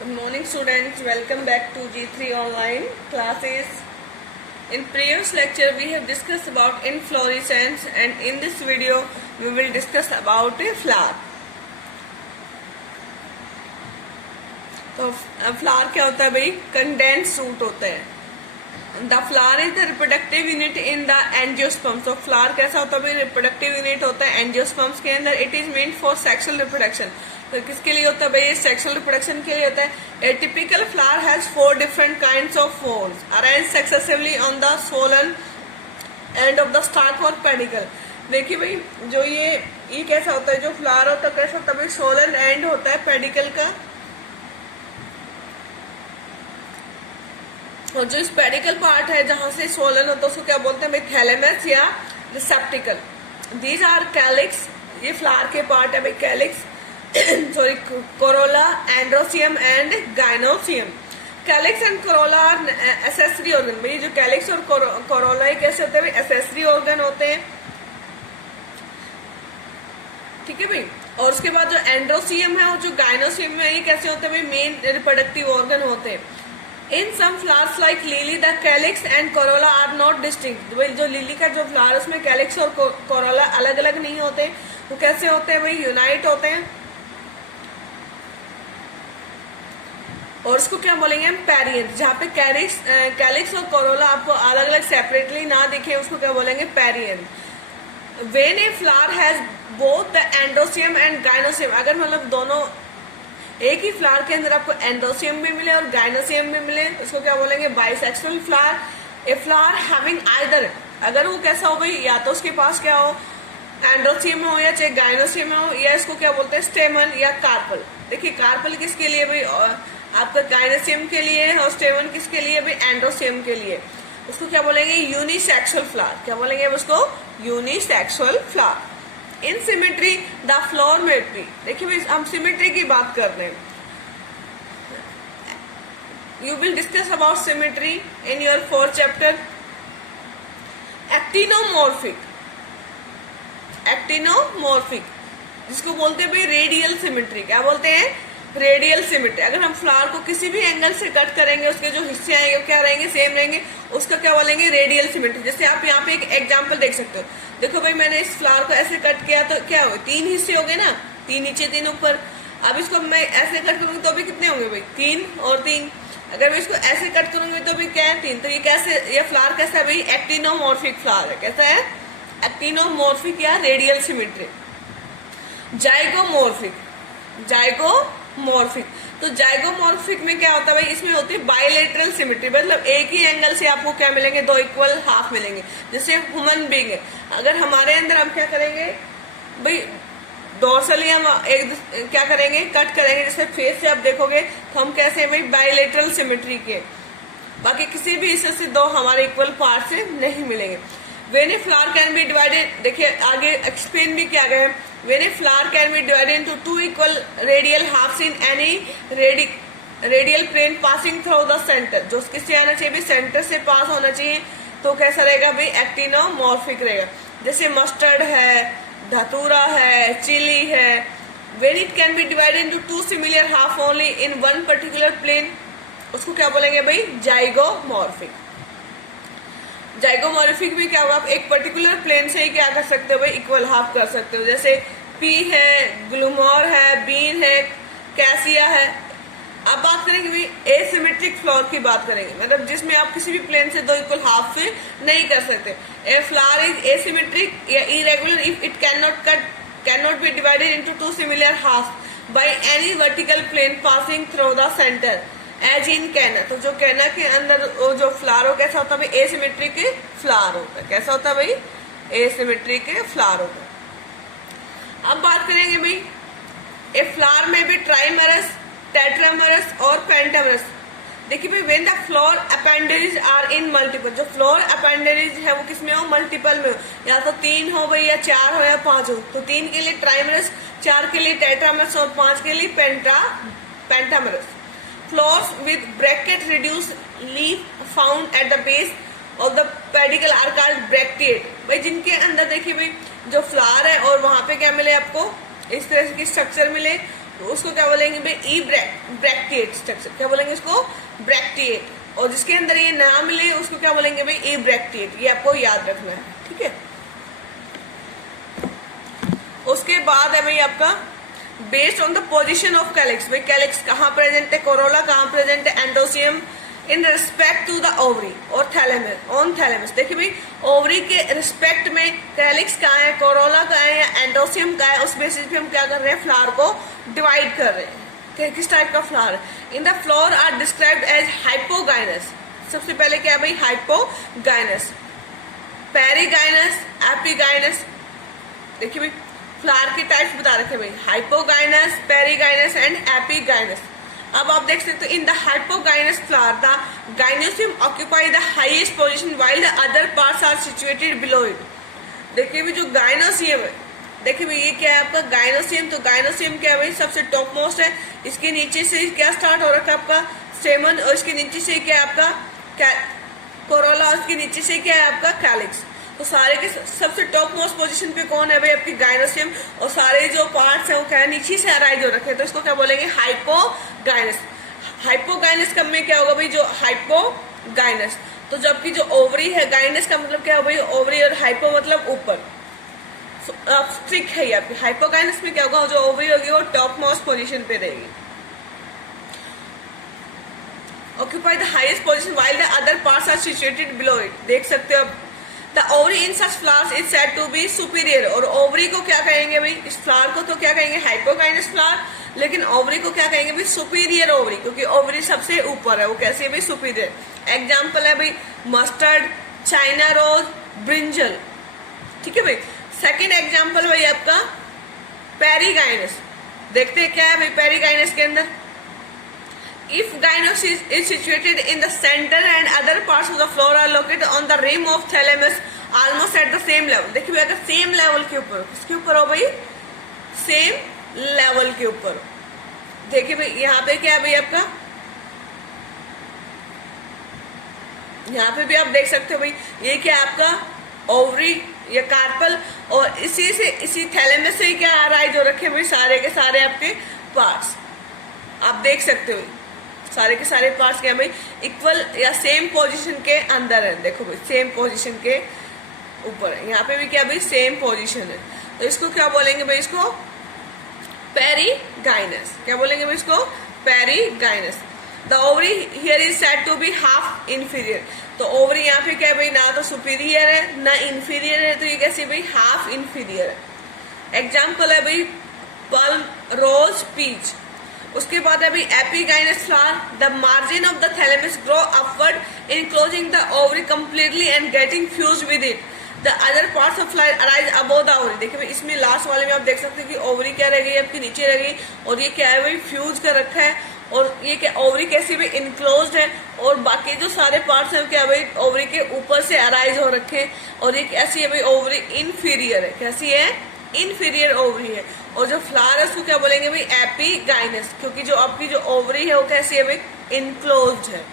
Good morning students, welcome back to G3 online classes. In previous lecture we have discussed about inflorescence and in this video we will discuss about a flower. तो flower क्या होता है भाई? Condense root होता है. The flower is the reproductive unit in the angiosperm. तो flower कैसा होता है भाई? रिप्रोडक्टिव यूनिट होता है एंजियोस्पर्म्स के अंदर. It is meant for sexual reproduction. तो किसके लिए होता है भाई? सेक्सुअल रिप्रोडक्शन के लिए होता है. A typical flower has 4 different kinds of whorls arrange successively on the swollen end of the stalk और पेडिकल. देखिए भाई, जो ये कैसा होता है? जो फ्लावर होता है कैसा होता है भाई? सोलन एंड होता है पेडिकल का, और जो इस पेडिकल पार्ट है जहां से सोलन होता है उसको क्या बोलते हैं भाई? थैलेमस या रिसेप्टिकल. These are calyx. ये फ्लावर के पार्ट है भाई, calyx sorry corolla, androecium and gynoecium. Calyx and corolla are accessory organ. भाई जो कैलिक्स और कोरोला ये कैसे होते हैं भाई? एसेसरी ऑर्गन होते हैं. ठीक है भाई. और उसके बाद जो एंड्रोसियम है और जो गाइनोसियम है ये कैसे होते हैं भाई? मेन रिप्रोडक्टिव ऑर्गन होते हैं. In some flowers like lily the calyx and corolla are not distinct. भाई जो लिली का जो फ्लावर है उसमें कैलिक्स और कोरोला अलग अलग नहीं होते. वो कैसे होते हैं भाई? यूनाइट होते हैं. और उसको क्या बोलेंगे हम? पेरियंथ. जहाँ पे कैलिक्स और कोरोला आपको अलग अलग सेपरेटली ना दिखे उसको क्या बोलेंगे? Perianth. When a flower has both the androecium and gynoecium. अगर मतलब दोनों एक ही फ्लावर के अंदर आपको एंड्रोसियम भी मिले और गाइनोसियम भी मिले उसको क्या बोलेंगे? Bisexual flower. A flower having either, अगर वो कैसा हो भाई? या तो उसके पास क्या हो? एंड्रोसियम हो या चाहे गाइनोसियम हो, या इसको क्या बोलते हैं? स्टेमन या कार्पल. देखिए कार्पल किसके लिए भाई? आपका गाइनोसियम के लिए है और स्टेमन किसके लिए भाई? एंड्रोसियम के लिए. उसको क्या बोलेंगे? Unisexual flower. क्या बोलेंगे उसको? Unisexual flower. In symmetry the flower में भी. देखिए भाई हम सिमेट्री की बात कर रहे हैं. You will discuss about symmetry in your 4th chapter. Actinomorphic. Actinomorphic जिसको बोलते हैं भाई रेडियल सिमेट्री. क्या बोलते हैं? Radial symmetry. अगर हम फ्लावर को किसी भी एंगल से कट करेंगे उसके जो हिस्से आएंगे वो क्या रहेंगे? सेम रहेंगे. उसका क्या बोलेंगे? Radial symmetry. जैसे आप यहाँ पे एक एग्जांपल देख सकते हो. देखो भाई मैंने इस फ्लावर को ऐसे कट किया तो क्या हो? 3 हिस्से हो गए ना, 3 नीचे 3 ऊपर. अब इसको मैं ऐसे कट करूंगी तो भी कितने होंगे भाई? 3 और 3. अगर मैं इसको ऐसे कट करूंगी तो भी क्या है? 3. तो ये कैसे? ये फ्लावर कैसा है भाई? एक्टिनोमॉर्फिक फ्लावर है. कैसा है? एक्टिनोमॉर्फिक या रेडियल सिमेट्री. जाइगोमॉर्फिक. जाइगोमॉर्फिक. तो जाइगोमॉर्फिक में क्या होता है भाई? इसमें होती है बाइलेटरल सिमेट्री. मतलब एक ही एंगल से आपको क्या मिलेंगे? 2 इक्वल हाफ मिलेंगे. जैसे ह्यूमन बीइंग है, अगर हमारे अंदर हम क्या करेंगे भाई? डोर्सली हम एक क्या करेंगे? कट करेंगे. जैसे फेस से आप देखोगे तो हम कैसे हैं भाई? बाइलेटरल सिमेट्री के. बाकी किसी भी हिस्से से 2 हमारे इक्वल पार्ट से नहीं मिलेंगे. When a flower can be divided, देखिए आगे एक्सप्लेन भी किया गया है. When a flower can be divided into 2 equal radial halves in any radial plane passing through the center. जो किससे आना चाहिए भाई? सेंटर से पास होना चाहिए. तो कैसा रहेगा भाई? एक्टिनोमॉर्फिक रहेगा. जैसे मस्टर्ड है, धतूरा है, चिली है. When it can be divided into 2 similar half only in one particular plane, उसको क्या बोलेंगे भाई? जाइगोमॉर्फिक. जाइगोमॉर्फिक में क्या होगा? आप एक पर्टिकुलर प्लेन से ही क्या कर सकते हो भाई? इक्वल हाफ कर सकते हो. जैसे पी है, ग्लूमोर है, बीन है, कैसिया है. अब बात करेंगे भाई एसिमेट्रिक फ्लावर की बात करेंगे. मतलब जिसमें आप किसी भी प्लेन से 2 इक्वल हाफ से नहीं कर सकते. ए फ्लावर इज एसिमेट्रिक या irregular if it can not be divided into 2 similar half by any vertical plane passing through the centre as in canna. तो जो कैना के अंदर जो फ्लावर कैसा होता है भाई? एसिमेट्रिक के फ्लावर होता है. कैसा होता है भाई? एसिमेट्रिक के फ्लावर होता है. अब बात करेंगे भाई ए फ्लावर में भी ट्राइमरस, टेट्रामरस और पेंटामरस. देखिए भाई when the floral appendages are in multiple. जो फ्लोर अपेंडेज है वो किसमें हो? मल्टीपल में हो. या तो 3 हो भाई, या 4 हो, या 5 हो. तो 3 के लिए ट्राइमरस, 4 के लिए टेट्रामरस और 5 के लिए पेंटामरस. Flowers with bracket reduced leaf found at the base of the pedicle are called bracteate. भाई जिनके अंदर देखिए भाई जो फ्लावर है और वहां पे क्या मिले आपको? इस तरह की स्ट्रक्चर मिले तो उसको क्या बोलेंगे भाई, ई ब्रैक्टिएट स्ट्रक्चर। क्या बोलेंगे इसको, ब्रैक्टिएट। और जिसके अंदर ये ना मिले उसको क्या बोलेंगे भाई, ई ब्रैक्टिएट। ये आपको याद रखना है, ठीक है। उसके बाद है भाई आपका based on the position of calyx. भाई कैलिक्स कहाँ प्रेजेंट है, कोरोला कहाँ प्रेजेंट है, androecium in respect to the ovary और थैलेमस ऑन थैलेमस। देखिए भाई ओवरी के रिस्पेक्ट में कैलिक्स कहाँ है, कोरोला कहाँ है या एंडोसियम कहाँ है, उस बेसिस पे हम क्या कर रहे हैं, फ्लावर को डिवाइड कर रहे हैं कि किस टाइप का flower. In the flower are described as hypogynous. सबसे पहले क्या है भाई, हाइपोगाइनस, पेरिगाइनस, एपिगाइनस। देखिए भाई फ्लावर के टाइप्स बता रखे भाई, हाइपोगाइनस, पेरिगाइनस एंड एपिगाइनस। अब आप देख सकते हो in the hypogynous flower the gynoecium occupy the highest position while the other parts are situated below it. देखिए भाई जो गाइनोसियम है, देखिए भाई ये क्या है आपका गाइनोसियम। तो गाइनोसियम क्या है भाई, सबसे टॉप मोस्ट है। इसके नीचे से क्या स्टार्ट हो रखा है आपका स्टेमन, और इसके नीचे से क्या है आपका कोरोला, और इसके नीचे से क्या है आपका कैलिक्स। तो सारे के सबसे टॉप मोस्ट पोजीशन पे कौन है भाई, आपकी गाइनोसियम। और सारे जो पार्ट्स हैं वो क्या है, नीचे से अराइज हो रखे हैं। तो इसको क्या बोलेंगे, हाइपोगाइनस। हाइपोगाइनस कब में क्या होगा भाई, जो हाइपोगाइनस। तो जबकि जो ओवरी है, गाइनस का मतलब क्या है भाई, ओवरी, और हाइपो मतलब ऊपर, स्ट्रिक है ये आपकी। हाइपोगाइनस में क्या होगा, जो ओवरी होगी वो टॉप मोस्ट पोजीशन पे रहेगी, occupy the highest position while the other parts are situated below it. देख सकते हो आप the ovary in such flowers is said to be superior. और ओवरी को क्या कहेंगे भाई, इस फ्लावर को तो क्या कहेंगे, हाइपोगाइनस फ्लावर, लेकिन ओवरी को क्या कहेंगे भाई, सुपीरियर ओवरी, क्योंकि ओवरी सबसे ऊपर है। वो कैसे है भाई, सुपीरियर। एग्जाम्पल है भाई मस्टर्ड, चाइना रोज, ब्रिंजल, ठीक है भाई। सेकेंड एग्जाम्पल भाई आपका पेरिगाइनस। देखते हैं क्या है भाई पेरिगाइनस के अंदर। If gynous is situated in the center and other parts of the flower are located on the rim of thalamus almost at the same level। देखिए भाई अगर सेम लेवल के ऊपर, किसके ऊपर हो भाई, सेम लेवल के ऊपर। देखिए भाई यहाँ पे क्या है भाई आपका, यहाँ पे भी आप देख सकते हो भाई ये क्या है आपका ओवरी या कार्पल, और इसी थैलेमस से ही क्या अराइज हो रखे भाई सारे के सारे आपके पार्ट्स। आप देख सकते हो सारे के सारे पार्ट्स क्या भाई इक्वल या सेम पोजीशन के अंदर है। देखो भाई सेम पोजीशन के ऊपर है, यहाँ पे भी क्या भाई सेम पोजीशन है। तो इसको क्या बोलेंगे भाई, इसको पेरिगाइनस। क्या बोलेंगे भाई इसको, perigynous. The ovary here is said to be half inferior. तो ओवरी यहाँ पे क्या भाई ना तो सुपीरियर है ना इंफीरियर है, तो ये कैसे भाई हाफ इंफीरियर है। एग्जाम्पल है भाई पल्म, रोज, पीच। उसके बाद है भाई epigynous flower. The margin of the thalamus grow upward enclosing the ovary completely and getting fuse with it. The other parts of flower arise above the ovary. देखिए भाई इसमें लास्ट वाले में आप देख सकते हैं कि ओवरी क्या रह गई आपकी नीचे रह गई, और ये क्या है भाई फ्यूज कर रखा है। और ये क्या ओवरी कैसी भाई इनक्लोज्ड है, और बाकी जो सारे पार्ट्स हैं क्या भाई ओवरी के ऊपर से अराइज हो रखे हैं। और ये कैसी है भाई ओवरी इनफीरियर है, कैसी है इनफीरियर ओवरी है। और जो फ्लावर है उसको क्या बोलेंगे भाई एपिगाइनस, क्योंकि जो आपकी जो ओवरी है वो कैसी है भाई इनक्लोज्ड है।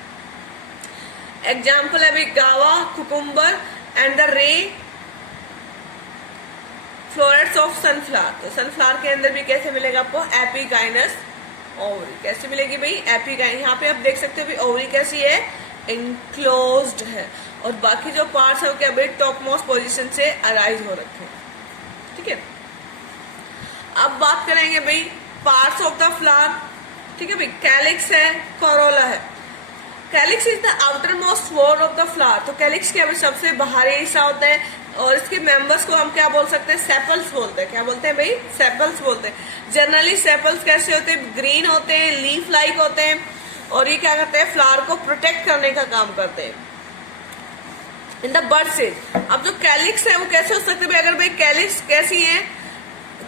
एग्जाम्पल है भाई गावा, cucumber and the ray florets of sunflower. तो सनफ्लावर के अंदर भी कैसे मिलेगा आपको एपिगाइनस ओवरी। कैसे मिलेगी भाई एपिगाइन। यहाँ पे आप देख सकते हो भाई ओवरी कैसी है इनक्लोज्ड है, और बाकी जो पार्ट्स है वो क्या भाई टॉप मोस्ट पोजीशन से अराइज हो रखे हैं, ठीक है। अब बात करेंगे भाई पार्ट्स ऑफ द फ्लावर, ठीक है भाई। कैलिक्स है, कोरोला है। Calyx is the outer most wall of the flower. तो कैलिक्स क्या भाई सबसे बाहरी हिस्सा होता है, और इसके मेंबर्स को हम क्या बोल सकते हैं, सेपल्स बोलते हैं। क्या बोलते हैं भाई, सेपल्स बोलते हैं। जनरली सेपल्स कैसे होते हैं, ग्रीन होते हैं, लीफ लाइक होते हैं, और ये क्या करते हैं फ्लावर को प्रोटेक्ट करने का काम करते हैं इन द बड स्टेज। अब जो कैलिक्स है वो कैसे हो सकते हैं भाई, अगर भाई कैलिक्स कैसी है,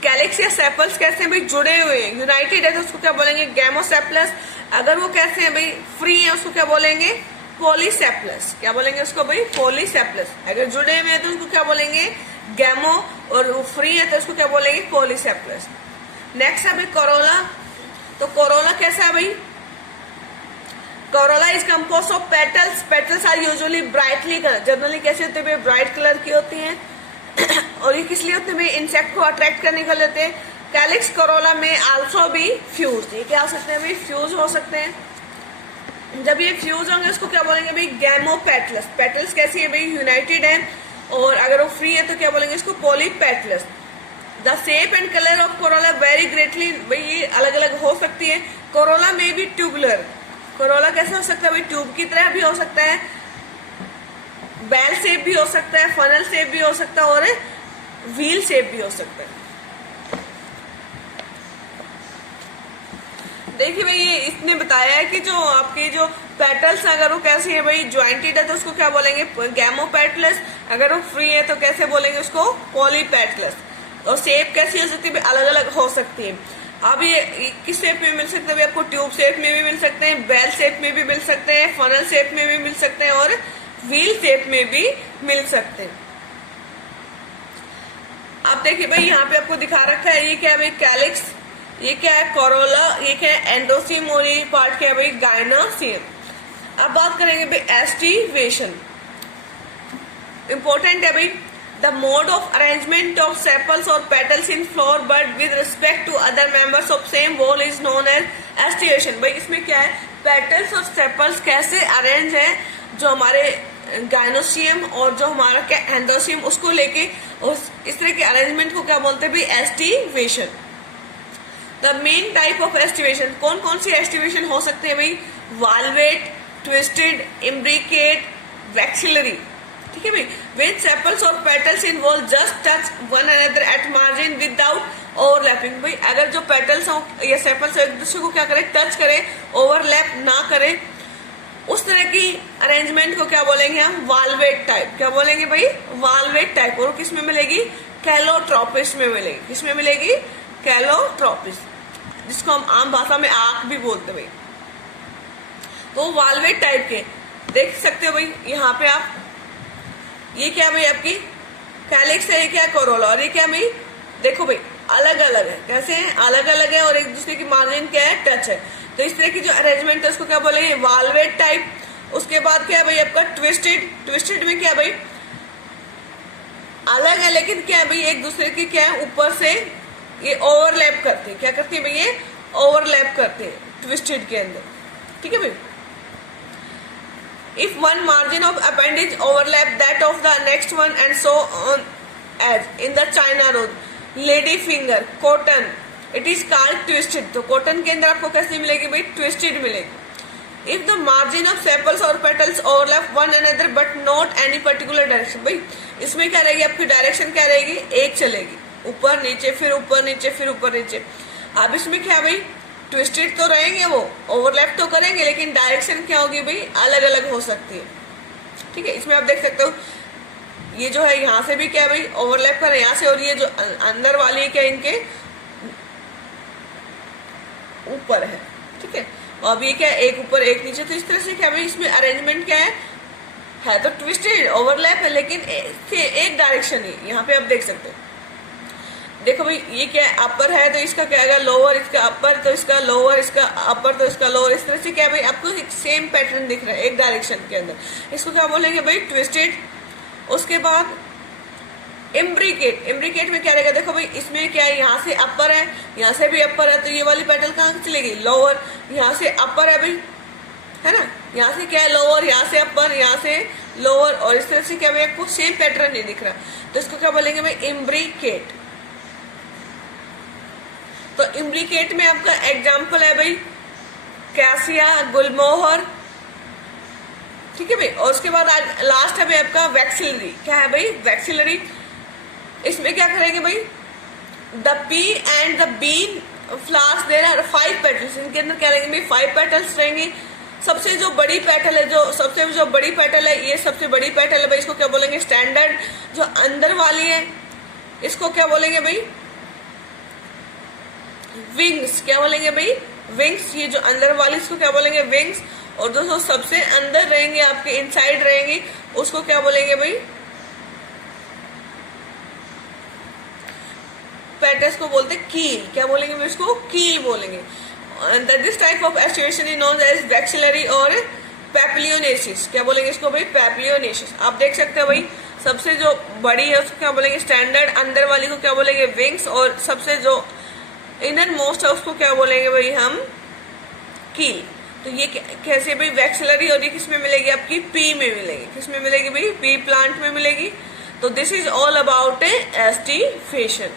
कैलिक्स या सेपल्स कैसे हैं भाई जुड़े हुए हैं, यूनाइटेड है, तो उसको क्या बोलेंगे गैमोसेपलस। अगर वो कैसे हैं भाई फ्री है उसको क्या बोलेंगे पॉलीसेपलस। क्या बोलेंगे उसको भाई पॉलीसेपलस। अगर जुड़े हुए हैं तो उसको क्या बोलेंगे गैमो, और फ्री है तो उसको क्या बोलेंगे पॉलीसेपलस। नेक्स्ट है भाई कोरोला। तो कोरोला कैसा है भाई, corolla is compose of petals. Petals are usually brightly colour. Generally कैसे होते हैं भाई ब्राइट कलर की होती हैं और ये किस लिए होते हैं भाई इंसेक्ट को अट्रैक्ट करने के लिए होते हैं। कैलिक्स कोरोला में आल्सो भी फ्यूज, ये क्या हो सकते हैं भाई, फ्यूज हो सकते हैं। जब ये फ्यूज होंगे उसको क्या बोलेंगे भाई, गैमोपेटलस। पेटल्स कैसी है भाई, यूनाइटेड है, और अगर वो फ्री है तो क्या बोलेंगे इसको, polypetalous. The shape and colour of Corolla very greatly, भाई ये अलग अलग हो सकती है। कोरोला में भी ट्यूबुलर, कोरोला कैसे हो सकता है भाई, ट्यूब की तरह भी हो सकता है, बेल शेप भी हो सकता है, फनल शेप भी हो सकता है, और व्हील शेप भी हो सकता है। देखिए भाई ये इसने बताया है कि जो आपके जो पेटल्स अगर वो कैसी है भाई, ज्वाइंटेड है तो उसको क्या बोलेंगे, गैमोपेटलस। अगर वो फ्री है तो कैसे बोलेंगे उसको, पॉलीपेटलस। और शेप कैसी हो सकती है, अलग अलग हो सकती है। अब ये किस शेप में मिल सकते हैं, आपको ट्यूब शेप में भी मिल सकते हैं, बेल शेप में भी मिल सकते हैं, फनल शेप में भी मिल सकते हैं, और व्हील शेप में भी मिल सकते हैं। अब देखिए भाई यहाँ पे आपको दिखा रखा है, ये क्या है भाई, कैलिक्स, ये क्या है कोरोला, ये क्या है एंडोसियम, और ये पार्ट क्या है भाई, गायनोसियम। अब बात करेंगे भाई एस्टिवेशन, इंपॉर्टेंट है भाई। The mode of arrangement of sepals और petals in flower bud with respect to other members of same whorl is known as aestivation. भाई इसमें क्या है, पेटल्स और सेपल्स कैसे अरेंज है, जो हमारे गायनोसियम और जो हमारा क्या एंडोसियम, उसको लेके उस इस तरह के अरेंजमेंट को क्या बोलते हैं भाई, aestivation. The main type of aestivation, कौन कौन सी एस्टिवेशन हो सकते हैं भाई, वाल्वेट, ट्विस्टेड, इम्ब्रिकेट, वैक्सिलरी। ठीक है भाई, विद सेपल्स और petals involve just touch one another at margin without overlapping. भाई अगर जो पेटल्स हो या सेपल्स एक दूसरे को क्या करे, टच करे, ओवरलैप ना करे, उस तरह की अरेंजमेंट को क्या बोलेंगे हम, वाल्वेट टाइप। क्या बोलेंगे भाई, वाल्वेट टाइप। और किस में मिलेगी, कैलोट्रोपिस में मिलेगी। किस में मिलेगी, कैलोट्रोपिस, जिसको हम आम भाषा में आंख भी बोलते भाई। तो वाल्वेट टाइप के देख सकते हो भाई यहाँ पे आप, ये क्या भाई आपकी कैलिक्स है, ये क्या कोरोला, और ये क्या भाई, देखो भाई अलग अलग है, कैसे हैं, अलग अलग है, और एक दूसरे की मार्जिन क्या है, टच है। तो इस तरह की जो अरेंजमेंट है उसको क्या बोलेंगे, वाल्वेट टाइप। उसके बाद क्या है भाई आपका ट्विस्टेड, ट्विस्टेड में क्या भाई, अलग है लेकिन क्या है भाई एक दूसरे की क्या है, ऊपर से ये ओवरलैप करते हैं। क्या करते हैं भाई, ये ओवरलैप करते हैं ट्विस्टेड के अंदर। ठीक है भाई, if one margin of appendage overlap that of the next one and so on, as in the China rose, lady finger, cotton, it is called twisted। तो cotton के अंदर आपको कैसे मिलेगी भाई, twisted मिलेगी। if the margin of sepals or petals overlap one another but not any particular direction, भाई इसमें क्या रहेगी आपकी डायरेक्शन, क्या रहेगी, एक चलेगी, ऊपर नीचे फिर ऊपर नीचे फिर ऊपर नीचे। अब इसमें क्या भाई, ट्विस्टेड तो रहेंगे, वो ओवरलैप तो करेंगे, लेकिन डायरेक्शन क्या होगी भाई, अलग अलग हो सकती है। ठीक है, इसमें आप देख सकते हो ये जो है यहाँ से भी क्या भाई ओवरलैप कर रहे हैं यहाँ से, और ये जो अंदर वाली है क्या इनके ऊपर है। ठीक है, और अब ये क्या एक ऊपर एक नीचे, तो इस तरह से क्या भाई इसमें अरेंजमेंट क्या है तो ट्विस्टेड, ओवरलैप है, लेकिन एक डायरेक्शन ही। यहाँ पे आप देख सकते हो, देखो भाई ये क्या है, अपर है तो इसका क्या है, लोअर, इसका अपर तो इसका लोअर, इसका अपर तो इसका लोअर। इस तरह से क्या भाई आपको एक सेम पैटर्न दिख रहा है एक डायरेक्शन के अंदर। इसको क्या बोलेंगे भाई, ट्विस्टेड। उसके बाद इम्ब्रिकेट, इम्ब्रिकेट में क्या रहेगा, देखो भाई इसमें क्या है, यहाँ से अपर है, यहाँ से भी अपर है, तो ये वाली पैटर्न कहाँ चलेगी, लोअर। यहाँ से अपर है भाई, है ना, यहाँ से क्या है लोअर, यहाँ से अपर, यहाँ से लोअर, और इस तरह से क्या भाई आपको सेम पैटर्न नहीं दिख रहा, तो इसको क्या बोलेंगे भाई, इम्ब्रिकेट। तो इम्ब्रिकेट में आपका एग्जाम्पल है भाई कैसिया, गुलमोहर। ठीक है भाई, और उसके बाद लास्ट है भाई आपका वैक्सिलरी। क्या है भाई, वैक्सिलरी। इसमें क्या करेंगे भाई, the pea and the bean flowers there are 5 petals. इनके अंदर क्या रहेंगे भाई, 5 पेटल्स रहेंगे। सबसे जो बड़ी पेटल है, जो बड़ी पेटल है, ये सबसे बड़ी पेटल है भाई, इसको क्या बोलेंगे, स्टैंडर्ड। जो अंदर वाली है इसको क्या बोलेंगे भाई, विंग्स। क्या बोलेंगे भाई, विंग्स। ये जो अंदर वाली इसको क्या बोलेंगे, विंग्स। और जो सबसे अंदर रहेंगे आपके इनसाइड रहेंगी, उसको क्या बोलेंगे भाई, पेटल्स को बोलते कील। क्या बोलेंगे भाई, इसको कील बोलेंगे। This type of aestivation is known as vexillary और पैपिलियोनेसिस। क्या बोलेंगे इसको भाई, पैपिलियोनेसिस। आप देख सकते हो भाई सबसे जो बड़ी है उसको क्या बोलेंगे, स्टैंडर्ड। अंदर वाली को क्या बोलेंगे, विंग्स। और सबसे जो इनर मोस्ट है उसको क्या बोलेंगे भाई हम, कील। तो ये कैसे भाई वैक्सिलरी, और ये किसमें मिलेगी आपकी, पी में मिलेगी। किसमें मिलेगी भाई, पी प्लांट में मिलेगी। तो this is all about a एस्टिफेशन।